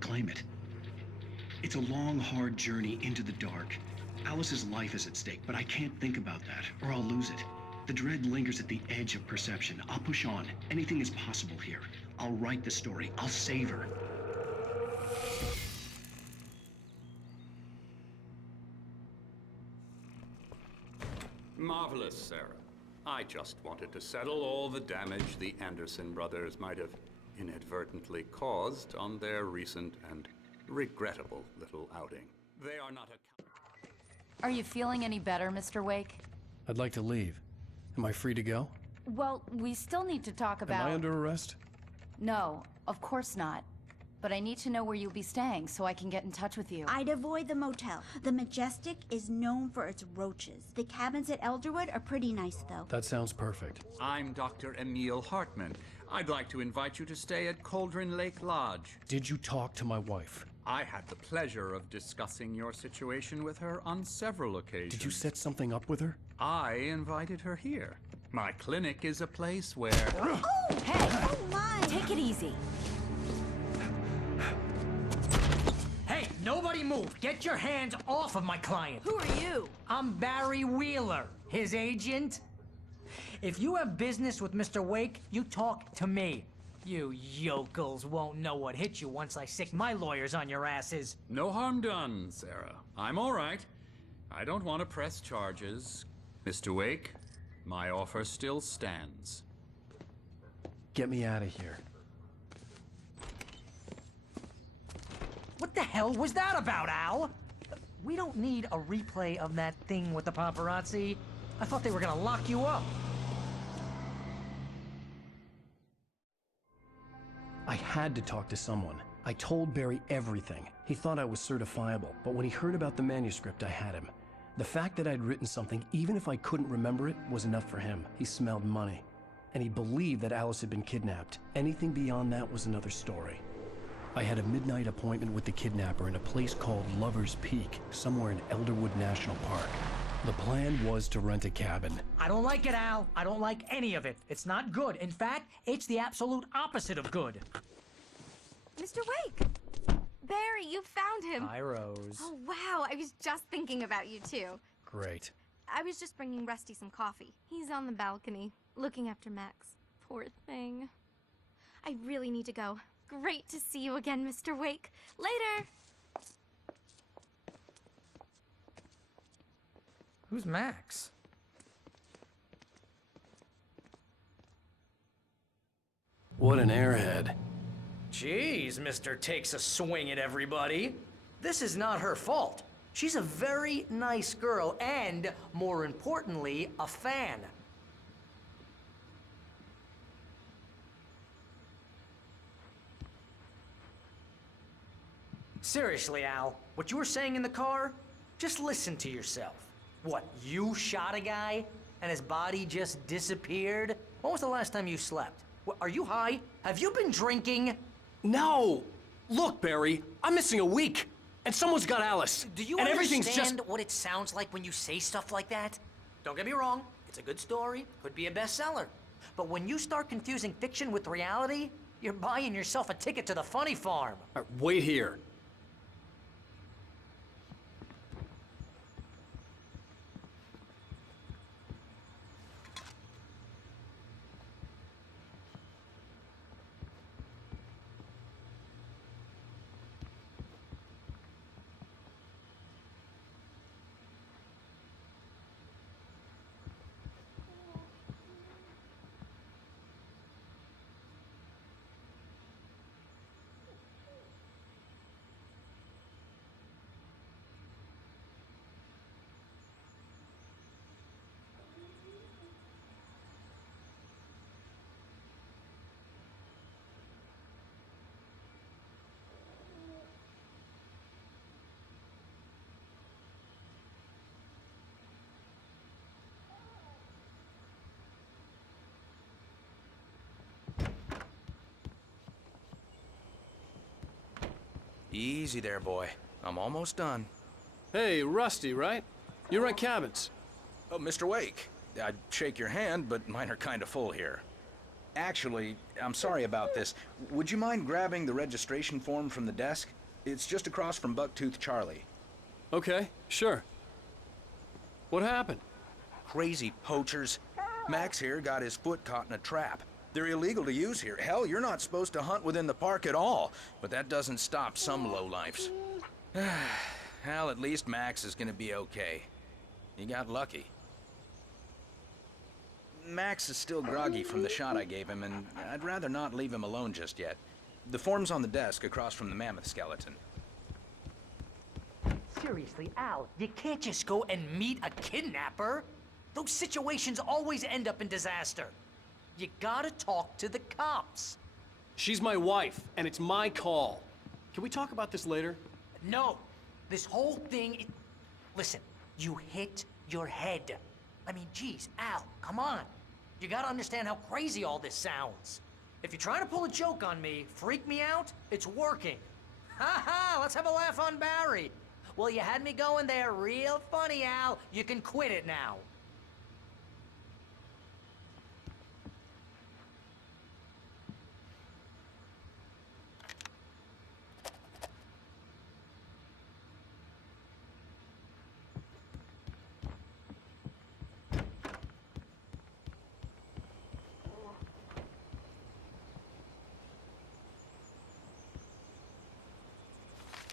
reclaim it. It's a long, hard journey into the dark. Alice's life is at stake, but I can't think about that, or I'll lose it. The dread lingers at the edge of perception. I'll push on. Anything is possible here. I'll write the story. I'll save her. Marvelous, Sarah. I just wanted to settle all the damage the Anderson brothers might have inadvertently caused on their recent and regrettable little outing. They are not a... Are you feeling any better, Mr. Wake? I'd like to leave. Am I free to go? Well, we still need to talk about... Am I under arrest? No, of course not. But I need to know where you'll be staying so I can get in touch with you. I'd avoid the motel. The Majestic is known for its roaches. The cabins at Elderwood are pretty nice, though. That sounds perfect. I'm Dr. Emil Hartman. I'd like to invite you to stay at Cauldron Lake Lodge. Did you talk to my wife? I had the pleasure of discussing your situation with her on several occasions. Did you set something up with her? I invited her here. My clinic is a place where... Oh! Hey! Oh, my! Take it easy. Hey, nobody move! Get your hands off of my client! Who are you? I'm Barry Wheeler, his agent. If you have business with Mr. Wake, you talk to me. You yokels won't know what hit you once I sick my lawyers on your asses. No harm done, Sarah. I'm all right. I don't want to press charges. Mr. Wake, my offer still stands. Get me out of here. What the hell was that about, Al? We don't need a replay of that thing with the paparazzi. I thought they were gonna lock you up. I had to talk to someone. I told Barry everything. He thought I was certifiable, but when he heard about the manuscript, I had him. The fact that I'd written something, even if I couldn't remember it, was enough for him. He smelled money. And he believed that Alice had been kidnapped. Anything beyond that was another story. I had a midnight appointment with the kidnapper in a place called Lover's Peak, somewhere in Elderwood National Park. The plan was to rent a cabin. I don't like it, Al. I don't like any of it. It's not good. In fact, it's the absolute opposite of good. Mr. Wake! Barry, you found him! Hi, Rose. Oh, wow, I was just thinking about you, too. Great. I was just bringing Rusty some coffee. He's on the balcony, looking after Max. Poor thing. I really need to go. Great to see you again, Mr. Wake. Later! Who's Max? What an airhead. Jeez, Mr. Takes a swing at everybody. This is not her fault. She's a very nice girl and, more importantly, a fan. Seriously, Al, what you were saying in the car? Just listen to yourself. What, you shot a guy and his body just disappeared? When was the last time you slept? What, are you high? Have you been drinking? No! Look, Barry, I'm missing a week, and someone's got Alice. Do you and understand what it sounds like when you say stuff like that? Don't get me wrong, it's a good story, could be a bestseller. But when you start confusing fiction with reality, you're buying yourself a ticket to the funny farm. Wait here. Easy there, boy. I'm almost done. Hey, Rusty, right? You rent cabins. Oh, Mr. Wake. I'd shake your hand, but mine are kind of full here. Actually, I'm sorry about this. Would you mind grabbing the registration form from the desk? It's just across from Bucktooth Charlie. Okay, sure. What happened? Crazy poachers. Max here got his foot caught in a trap. They're illegal to use here. Hell, you're not supposed to hunt within the park at all. But that doesn't stop some lowlifes. Hell, at least Max is gonna be okay. He got lucky. Max is still groggy from the shot I gave him, and I'd rather not leave him alone just yet. The form's on the desk across from the mammoth skeleton. Seriously, Al, you can't just go and meet a kidnapper. Those situations always end up in disaster. You gotta talk to the cops. She's my wife, and it's my call. Can we talk about this later? No, this whole thing. Listen, you hit your head. I mean, geez, Al, come on. You gotta understand how crazy all this sounds. If you're trying to pull a joke on me, freak me out, it's working. Ha ha, let's have a laugh on Barry. Well, you had me going there real funny, Al. You can quit it now.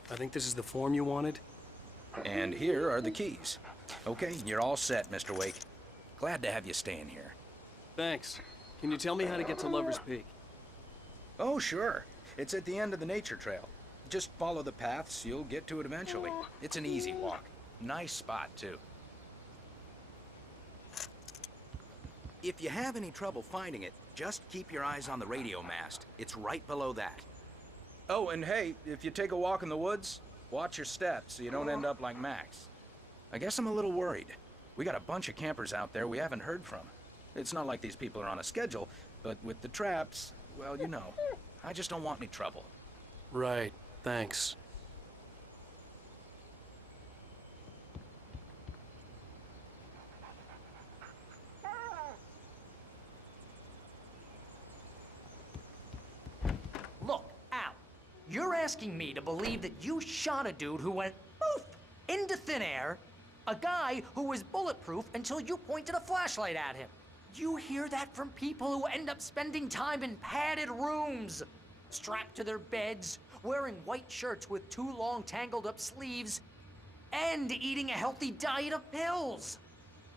I think this is the form you wanted. And here are the keys. Okay, you're all set, Mr. Wake. Glad to have you staying here. Thanks. Can you tell me how to get to Lover's Peak? Oh, sure. It's at the end of the nature trail. Just follow the paths, you'll get to it eventually. It's an easy walk. Nice spot, too. If you have any trouble finding it, just keep your eyes on the radio mast. It's right below that. Oh, and hey, if you take a walk in the woods, watch your steps so you don't end up like Max. I guess I'm a little worried. We got a bunch of campers out there we haven't heard from. It's not like these people are on a schedule, but with the traps, well, you know, I just don't want any trouble. Right, thanks. Look, Al, you're asking me to believe that you shot a dude who went poof into thin air, a guy who was bulletproof until you pointed a flashlight at him. You hear that from people who end up spending time in padded rooms, strapped to their beds, wearing white shirts with too long tangled up sleeves, and eating a healthy diet of pills.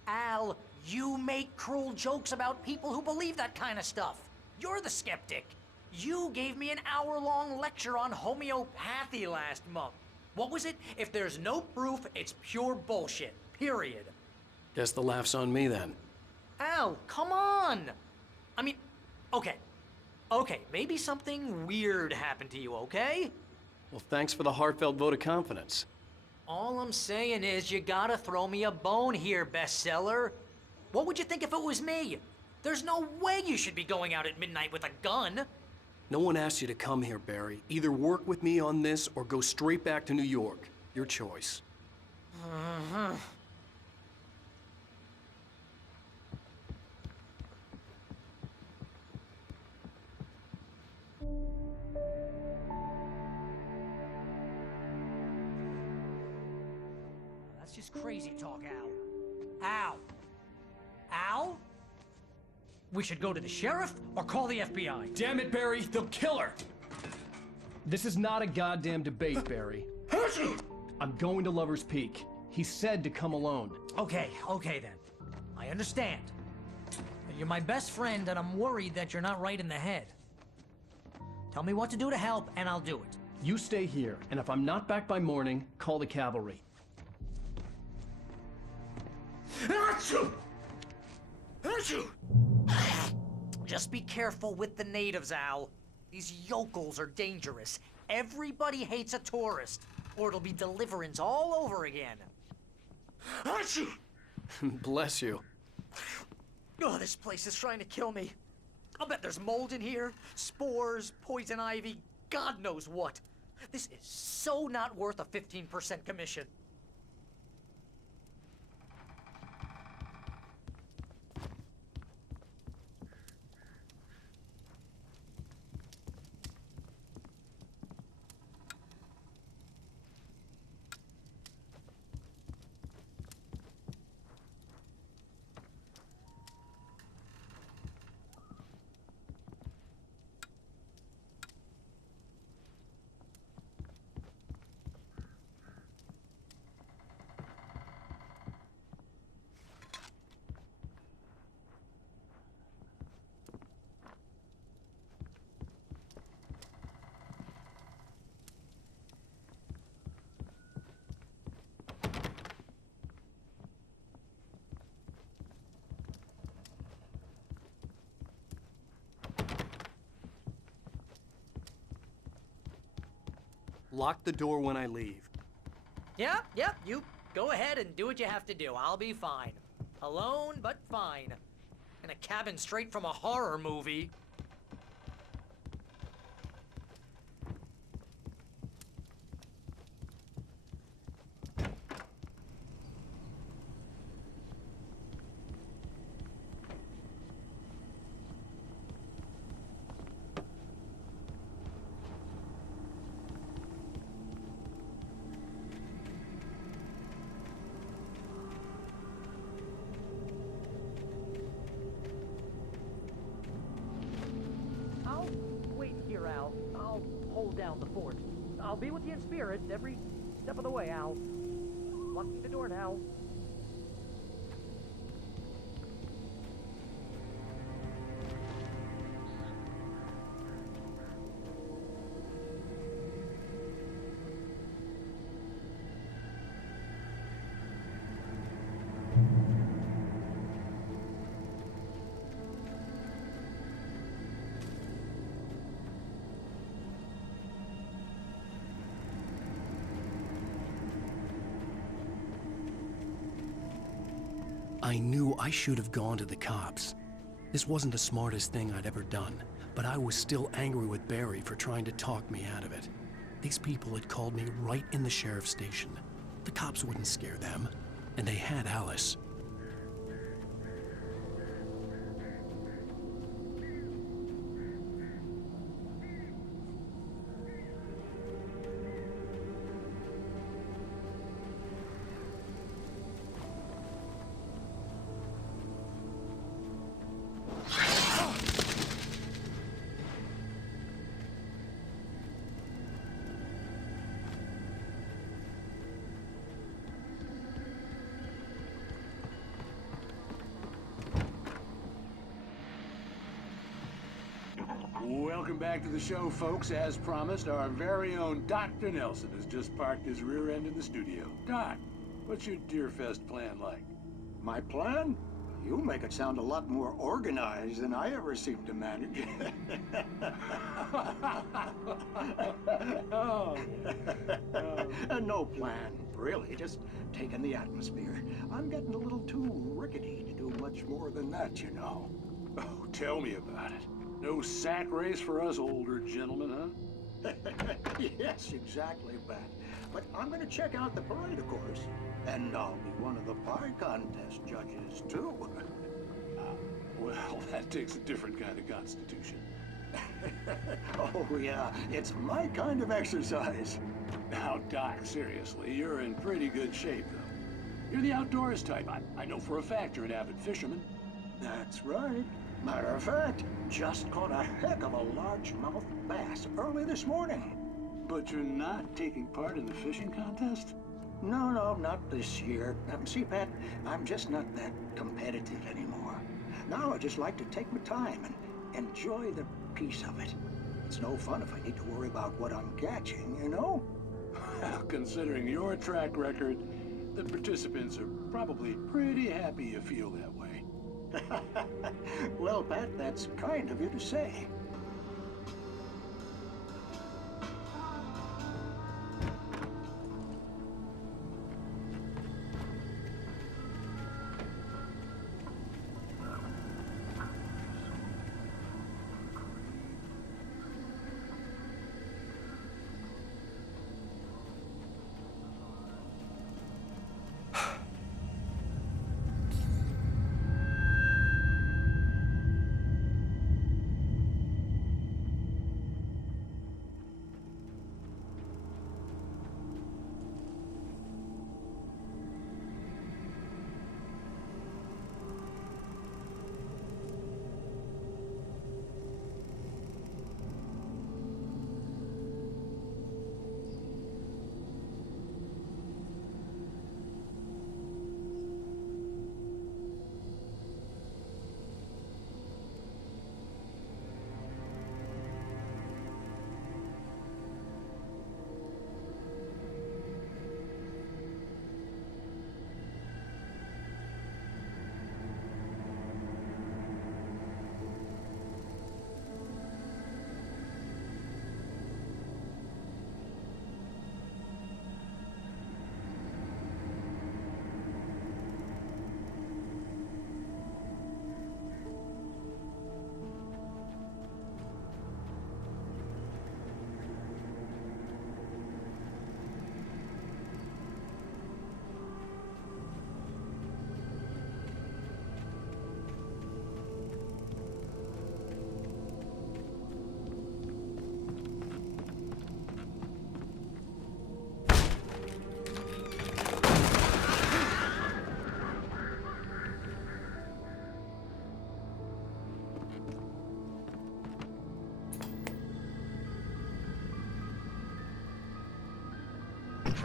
Al, you make cruel jokes about people who believe that kind of stuff. You're the skeptic. You gave me an hour-long lecture on homeopathy last month. What was it? If there's no proof, it's pure bullshit. Period. Guess the laugh's on me then. Al, come on! I mean, okay. Okay, maybe something weird happened to you, okay? Well, thanks for the heartfelt vote of confidence. All I'm saying is you gotta throw me a bone here, bestseller. What would you think if it was me? There's no way you should be going out at midnight with a gun. No one asked you to come here, Barry. Either work with me on this or go straight back to New York. Your choice. That's just crazy talk, Al. Al! Al? We should go to the sheriff or call the FBI. Damn it, Barry, they'll kill her! This is not a goddamn debate, Barry. I'm going to Lover's Peak. He said to come alone. Okay then. I understand. But you're my best friend, and I'm worried that you're not right in the head. Tell me what to do to help, and I'll do it. You stay here, and if I'm not back by morning, call the cavalry. Just be careful with the natives, Al. These yokels are dangerous. Everybody hates a tourist, or it'll be Deliverance all over again. Bless you. Oh, this place is trying to kill me. I'll bet there's mold in here, spores, poison ivy, God knows what. This is so not worth a 15% commission. Lock the door when I leave. Yep, you go ahead and do what you have to do. I'll be fine. Alone, but fine. In a cabin straight from a horror movie. I'll wait here, Al. I'll hold down the fort. I'll be with you in spirit every step of the way, Al. Locking the door now. I knew I should have gone to the cops. This wasn't the smartest thing I'd ever done, but I was still angry with Barry for trying to talk me out of it. These people had called me right in the sheriff's station. The cops wouldn't scare them, and they had Alice. Welcome back to the show, folks. As promised, our very own Dr. Nelson has just parked his rear end in the studio. Doc, what's your Deerfest plan like? My plan? You make it sound a lot more organized than I ever seem to manage. No plan, really. Just taking the atmosphere. I'm getting a little too rickety to do much more than that, you know. Oh, tell me about it. No sack race for us older gentlemen, huh? Yes, exactly, Bat. But I'm gonna check out the parade, of course. And I'll be one of the pie contest judges, too. Well, that takes a different kind of constitution. Oh, yeah. It's my kind of exercise. Now, Doc, seriously, you're in pretty good shape, though. You're the outdoors type. I know for a fact you're an avid fisherman. That's right. Matter of fact, just caught a heck of a largemouth bass early this morning. But you're not taking part in the fishing contest? No, not this year. See, Pat, I'm just not that competitive anymore. Now I just like to take my time and enjoy the peace of it. It's no fun if I need to worry about what I'm catching, you know? Well, considering your track record, the participants are probably pretty happy you feel that way. Well, Pat, that's kind of you to say.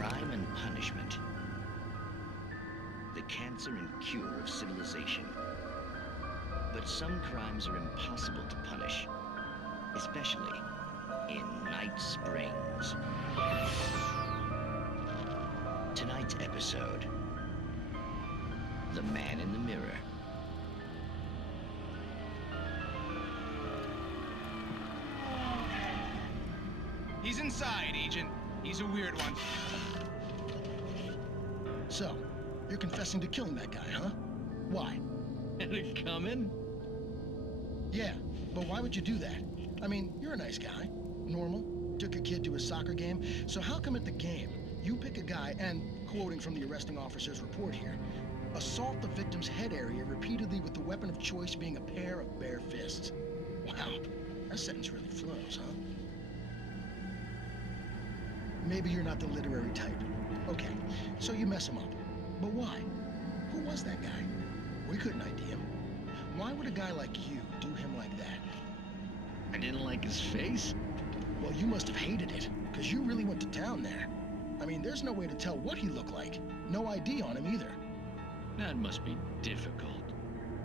Crime and punishment. The cancer and cure of civilization. But some crimes are impossible to punish, especially in Night Springs. Tonight's episode, The Man in the Mirror. He's inside, Agent. He's a weird one. So, you're confessing to killing that guy, huh? Why? Had it coming? Yeah, but why would you do that? I mean, you're a nice guy. Normal. Took a kid to a soccer game. So how come at the game, you pick a guy and, quoting from the arresting officer's report here, assault the victim's head area repeatedly with the weapon of choice being a pair of bare fists? Wow, that sentence really flows, huh? Maybe you're not the literary type. Okay, so you mess him up. But why? Who was that guy? We couldn't ID him. Why would a guy like you do him like that? I didn't like his face? Well, you must have hated it, because you really went to town there. I mean, there's no way to tell what he looked like. No ID on him either. That must be difficult.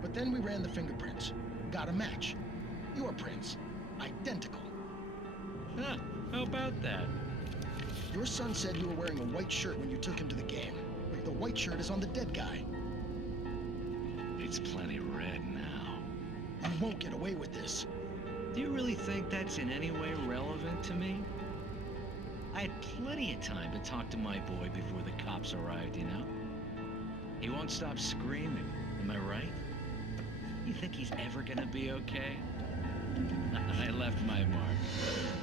But then we ran the fingerprints. Got a match. Your prints. Identical. Huh, how about that? Your son said you were wearing a white shirt when you took him to the game. But the white shirt is on the dead guy. It's plenty red now. You won't get away with this. Do you really think that's in any way relevant to me? I had plenty of time to talk to my boy before the cops arrived, you know? He won't stop screaming, am I right? You think he's ever gonna be okay? I left my mark.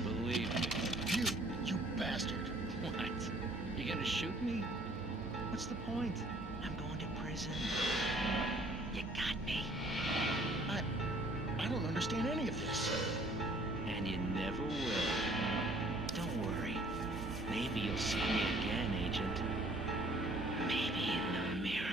Believe me. You bastard. What? You gonna shoot me? What's the point? I'm going to prison. You got me. I don't understand any of this. And you never will. Don't worry. Maybe you'll see me again, Agent. Maybe in the mirror.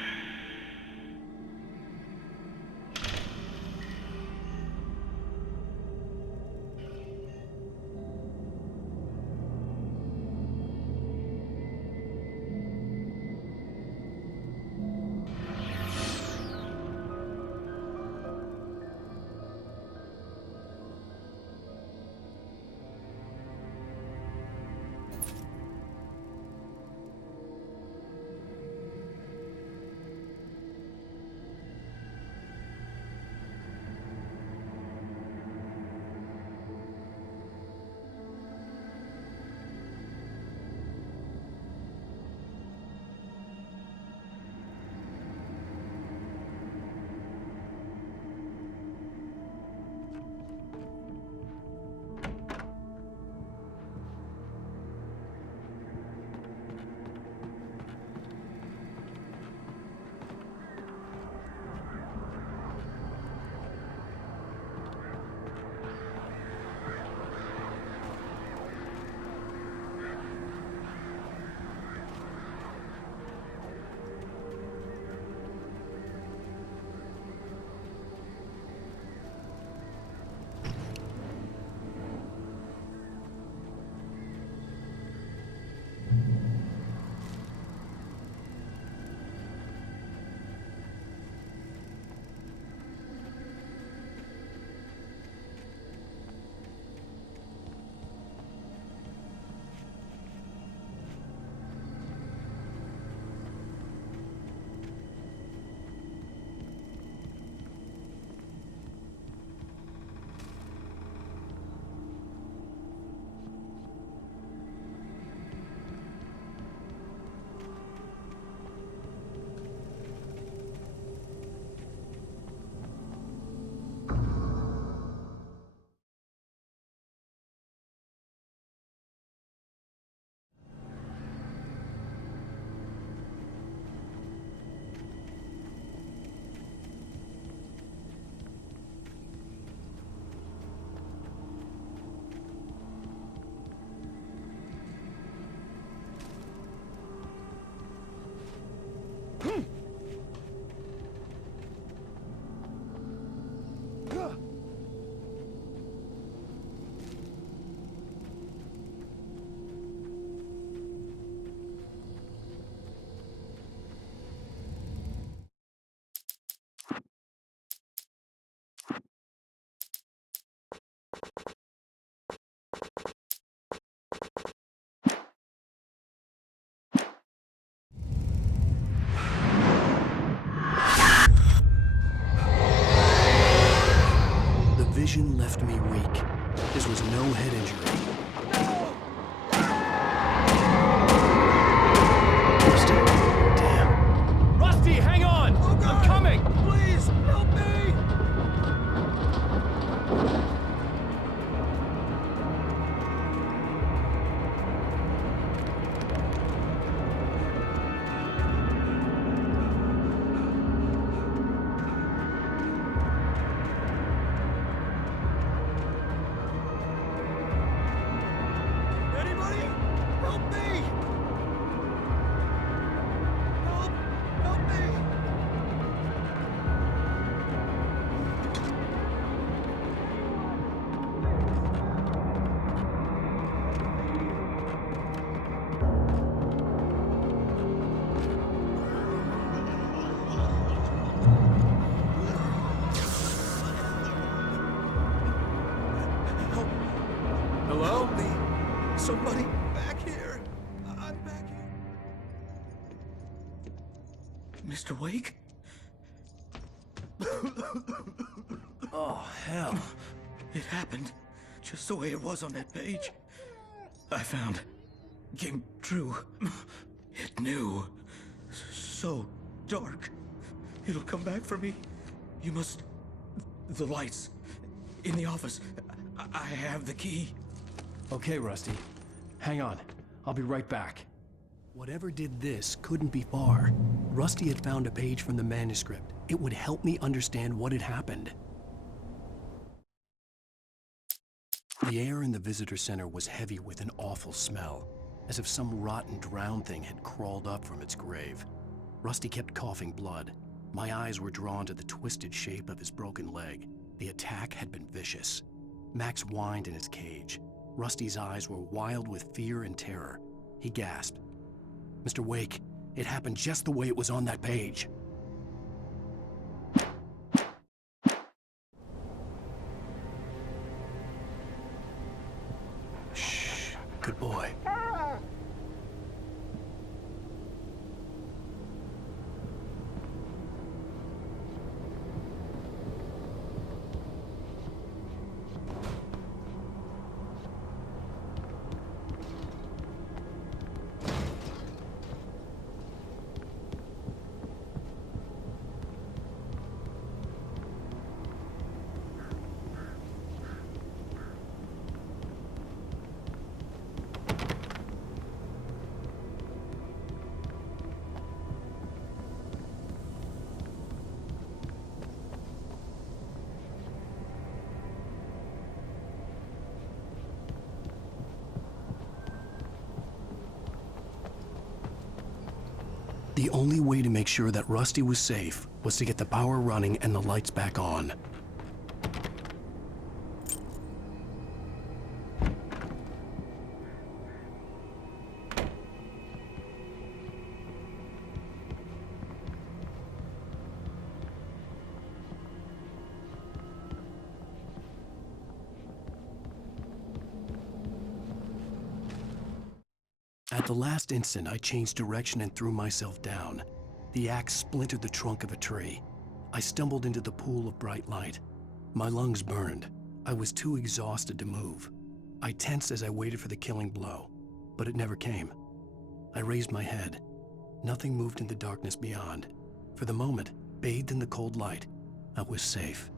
somebody back here. I'm back here. Mr. Wake? Oh, hell. It happened just the way it was on that page. I found. Came true. It knew. So dark. It'll come back for me. You must... The lights. In the office. I have the key. Okay, Rusty. Hang on. I'll be right back. Whatever did this couldn't be far. Rusty had found a page from the manuscript. It would help me understand what had happened. The air in the visitor center was heavy with an awful smell, as if some rotten drowned thing had crawled up from its grave. Rusty kept coughing blood. My eyes were drawn to the twisted shape of his broken leg. The attack had been vicious. Max whined in his cage. Rusty's eyes were wild with fear and terror. He gasped. Mr. Wake, it happened just the way it was on that page. Shh, good boy. The only way to make sure that Rusty was safe was to get the power running and the lights back on. At the last instant, I changed direction and threw myself down. The axe splintered the trunk of a tree. I stumbled into the pool of bright light. My lungs burned. I was too exhausted to move. I tensed as I waited for the killing blow, but it never came. I raised my head. Nothing moved in the darkness beyond. For the moment, bathed in the cold light, I was safe.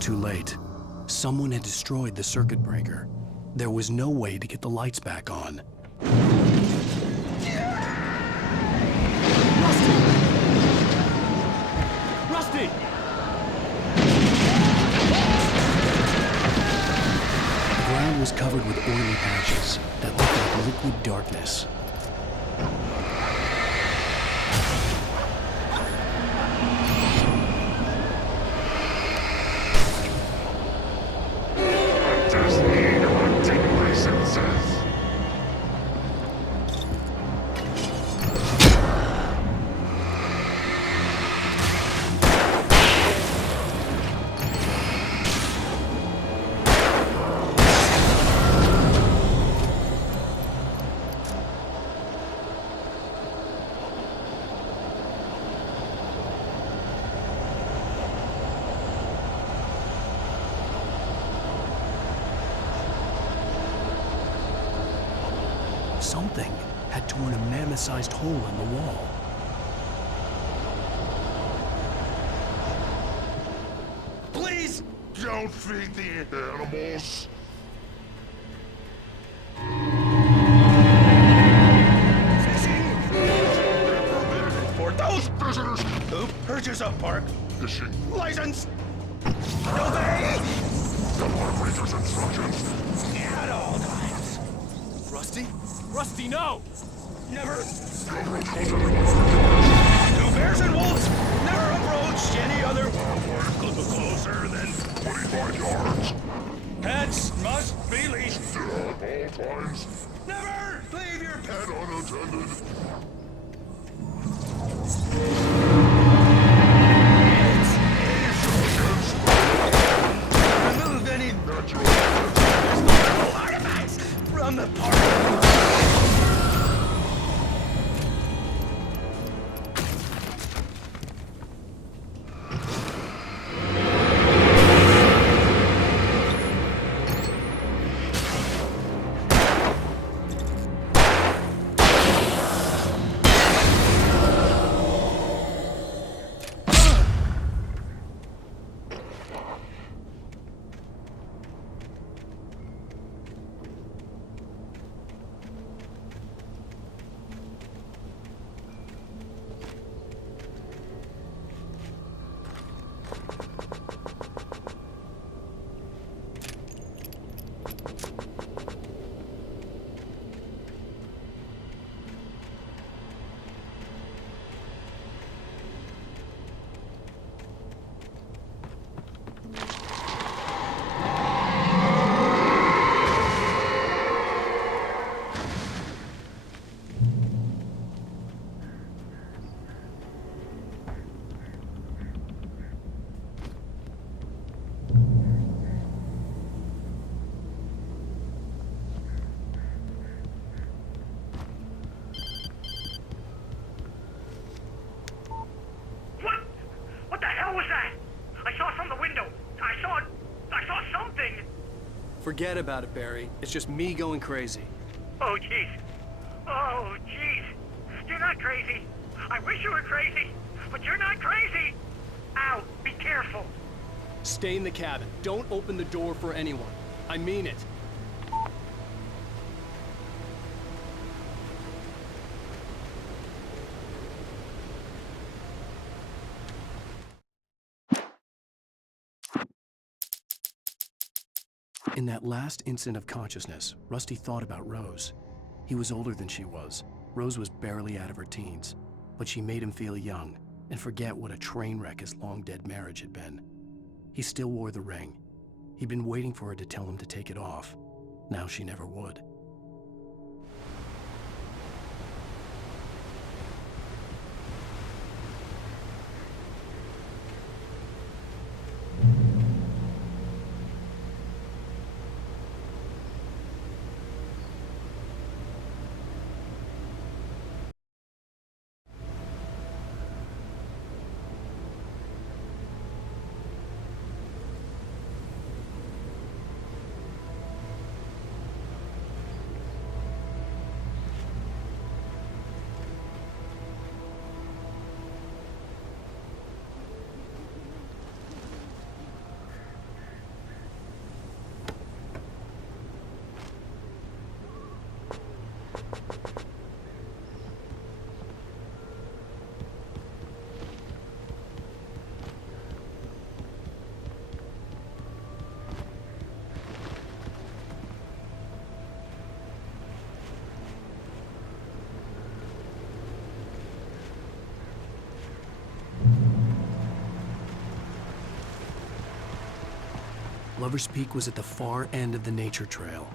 Too late. Someone had destroyed the circuit breaker. There was no way to get the lights back on. Rusty! The ground was covered with oily patches that looked like liquid darkness. Something had torn a mammoth-sized hole in the wall. Please! Don't feed the animals! For those prisoners who purchase a park fishing license, obey the park ranger's instructions at all times. Rusty? Rusty, no! never... No bears and wolves never approached any other wildlife closer than 25 yards. Pets must be leashed at all times. Never leave your pet unattended. Remove any natural artifacts from the park. Forget about it, Barry. It's just me going crazy. Oh, jeez. Oh, jeez. You're not crazy. I wish you were crazy, but you're not crazy. Ow, be careful. Stay in the cabin. Don't open the door for anyone. I mean it. In that last instant of consciousness, Rusty thought about Rose. He was older than she was. Rose was barely out of her teens, but she made him feel young and forget what a train wreck his long-dead marriage had been. He still wore the ring. He'd been waiting for her to tell him to take it off. Now she never would. Lover's Peak was at the far end of the nature trail.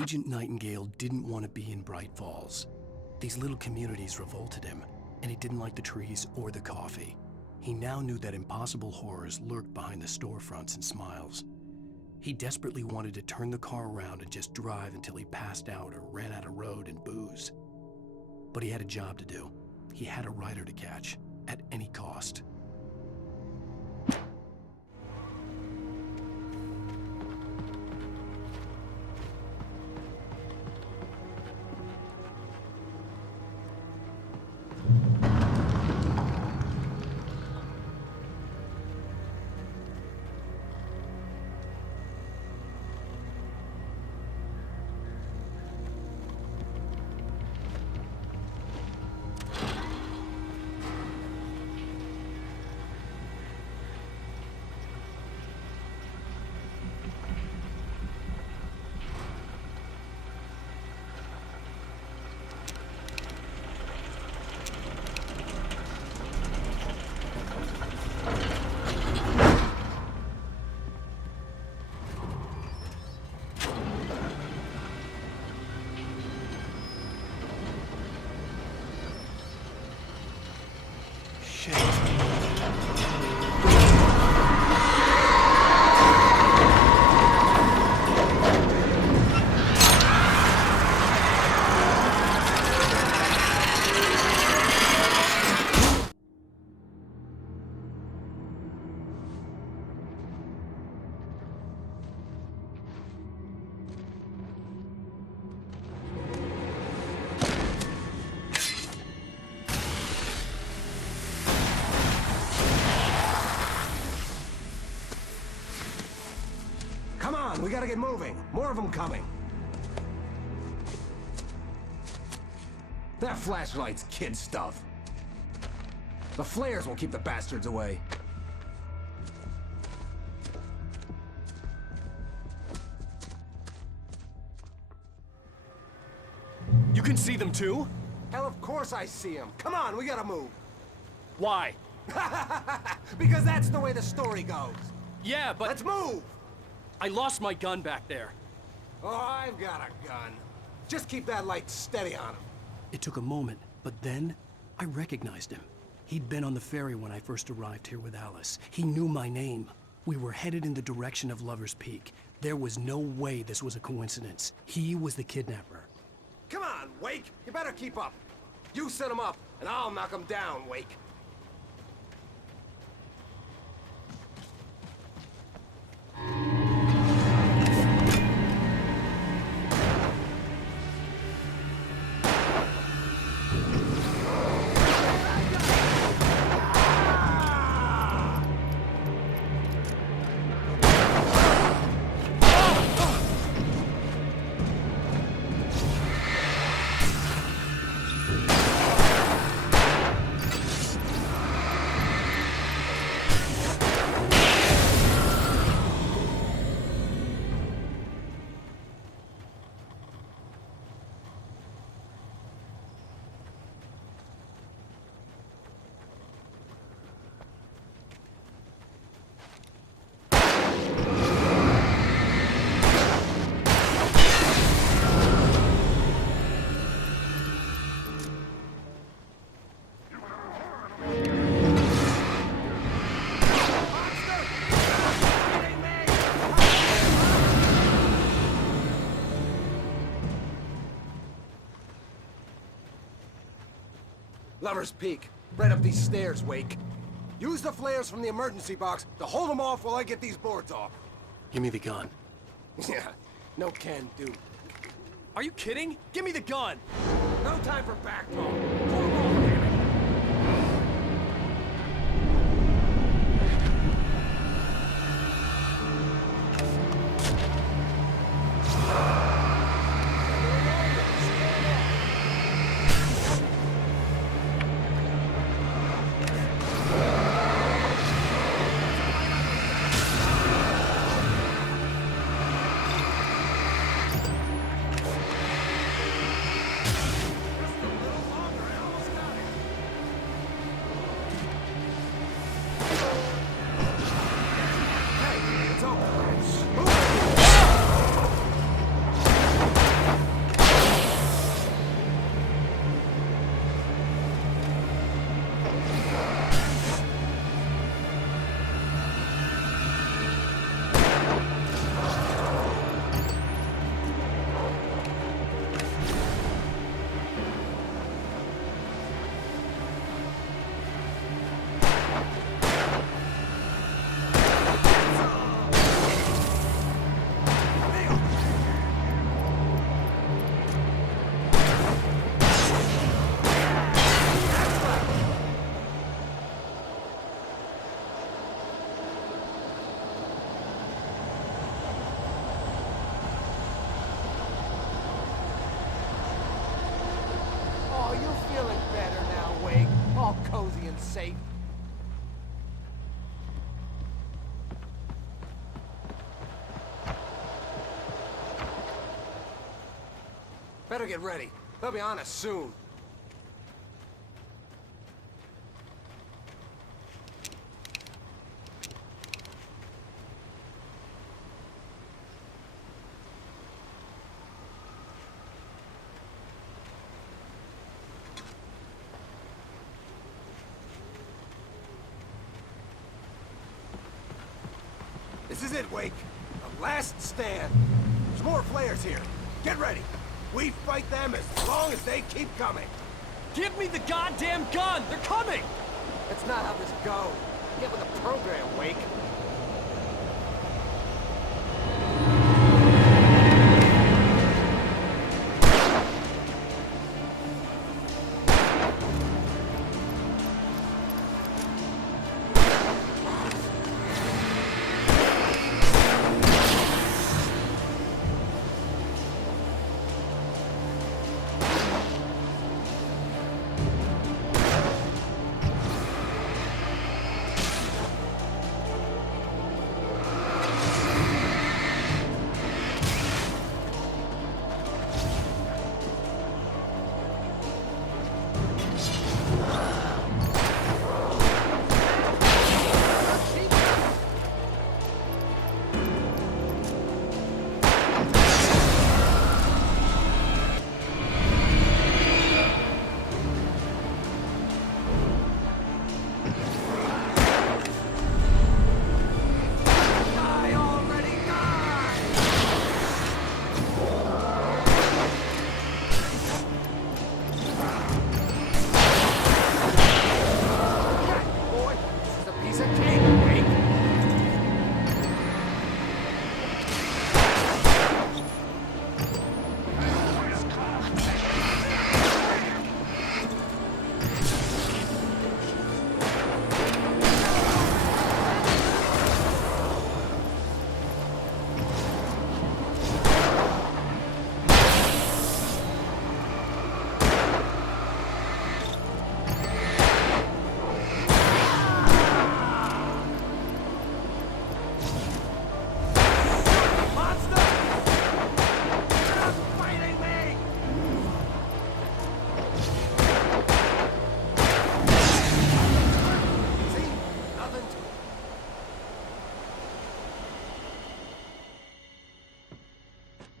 Agent Nightingale didn't want to be in Bright Falls. These little communities revolted him, and he didn't like the trees or the coffee. He now knew that impossible horrors lurked behind the storefronts and smiles. He desperately wanted to turn the car around and just drive until he passed out or ran out of road and booze. But he had a job to do. He had a rider to catch, at any cost. We gotta get moving. More of them coming. That flashlight's kid stuff. The flares will keep the bastards away. You can see them too? Hell, of course I see them. Come on, we gotta move. Why? Because that's the way the story goes. Yeah, but... Let's move! I lost my gun back there. Oh, I've got a gun. Just keep that light steady on him. It took a moment, but then I recognized him. He'd been on the ferry when I first arrived here with Alice. He knew my name. We were headed in the direction of Lover's Peak. There was no way this was a coincidence. He was the kidnapper. Come on, Wake! You better keep up. You set him up, and I'll knock him down, Wake. Lover's Peak. Right up these stairs, Wake. Use the flares from the emergency box to hold them off while I get these boards off. Give me the gun. Yeah, no can do. Are you kidding? Give me the gun! No time for back talk. Pull them off, damn it. safe. Better get ready. They'll be on us soon. This is it, Wake. The last stand. There's more flares here. Get ready. We fight them as long as they keep coming. Give me the goddamn gun! They're coming! That's not how this goes. Get with the program, Wake.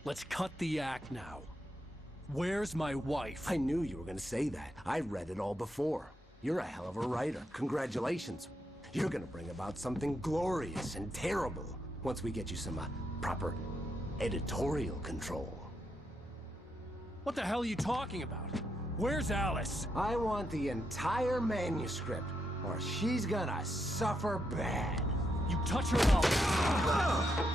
Let's cut the act now. Where's my wife? I knew you were gonna say that. I read it all before. You're a hell of a writer. Congratulations. You're gonna bring about something glorious and terrible once we get you some proper editorial control. What the hell are you talking about? Where's Alice? I want the entire manuscript, or she's gonna suffer bad. You touch her and I'll...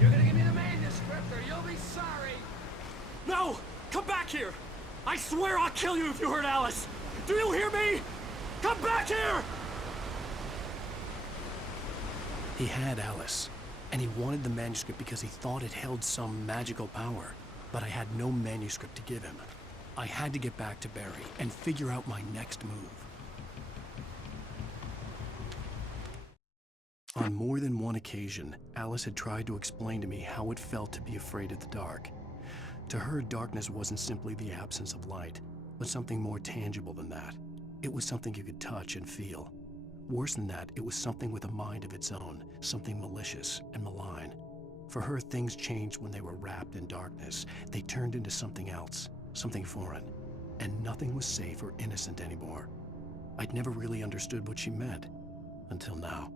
You're gonna give me the manuscript or you'll be sorry! No! Come back here! I swear I'll kill you if you hurt Alice! Do you hear me? Come back here! He had Alice, and he wanted the manuscript because he thought it held some magical power. But I had no manuscript to give him. I had to get back to Barry and figure out my next move. On more than one occasion, Alice had tried to explain to me how it felt to be afraid of the dark. To her, darkness wasn't simply the absence of light, but something more tangible than that. It was something you could touch and feel. Worse than that, it was something with a mind of its own, something malicious and malign. For her, things changed when they were wrapped in darkness. They turned into something else, something foreign, and nothing was safe or innocent anymore. I'd never really understood what she meant, until now.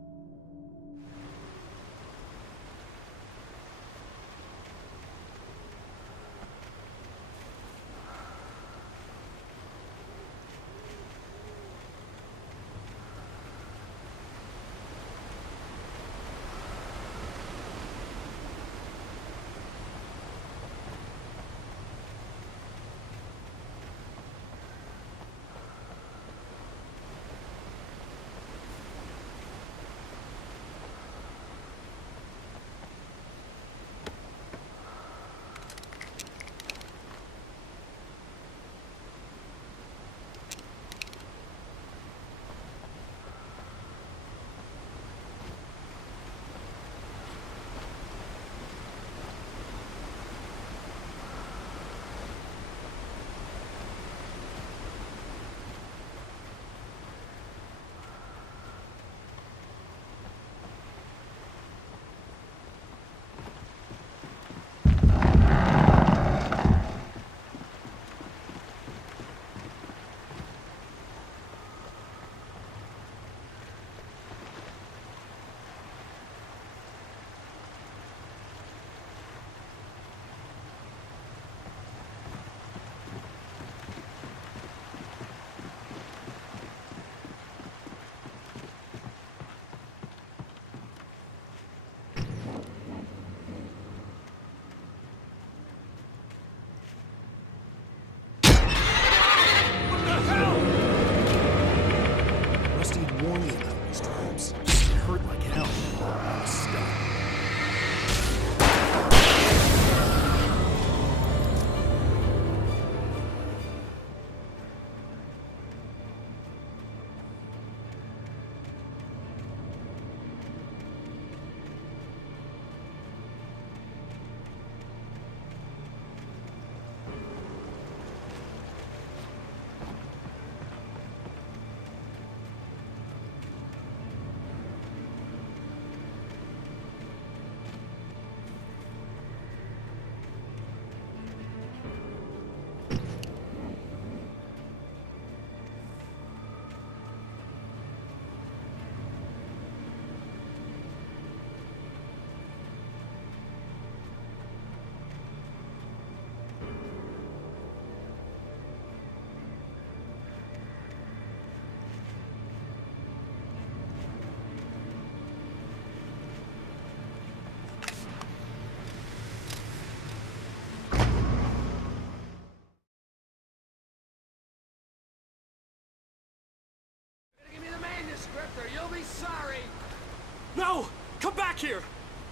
here!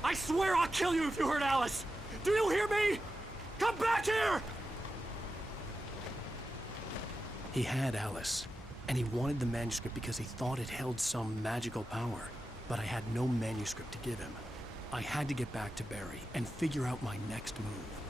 I swear I'll kill you if you hurt Alice! Do you hear me? Come back here! He had Alice, and he wanted the manuscript because he thought it held some magical power. But I had no manuscript to give him. I had to get back to Barry and figure out my next move.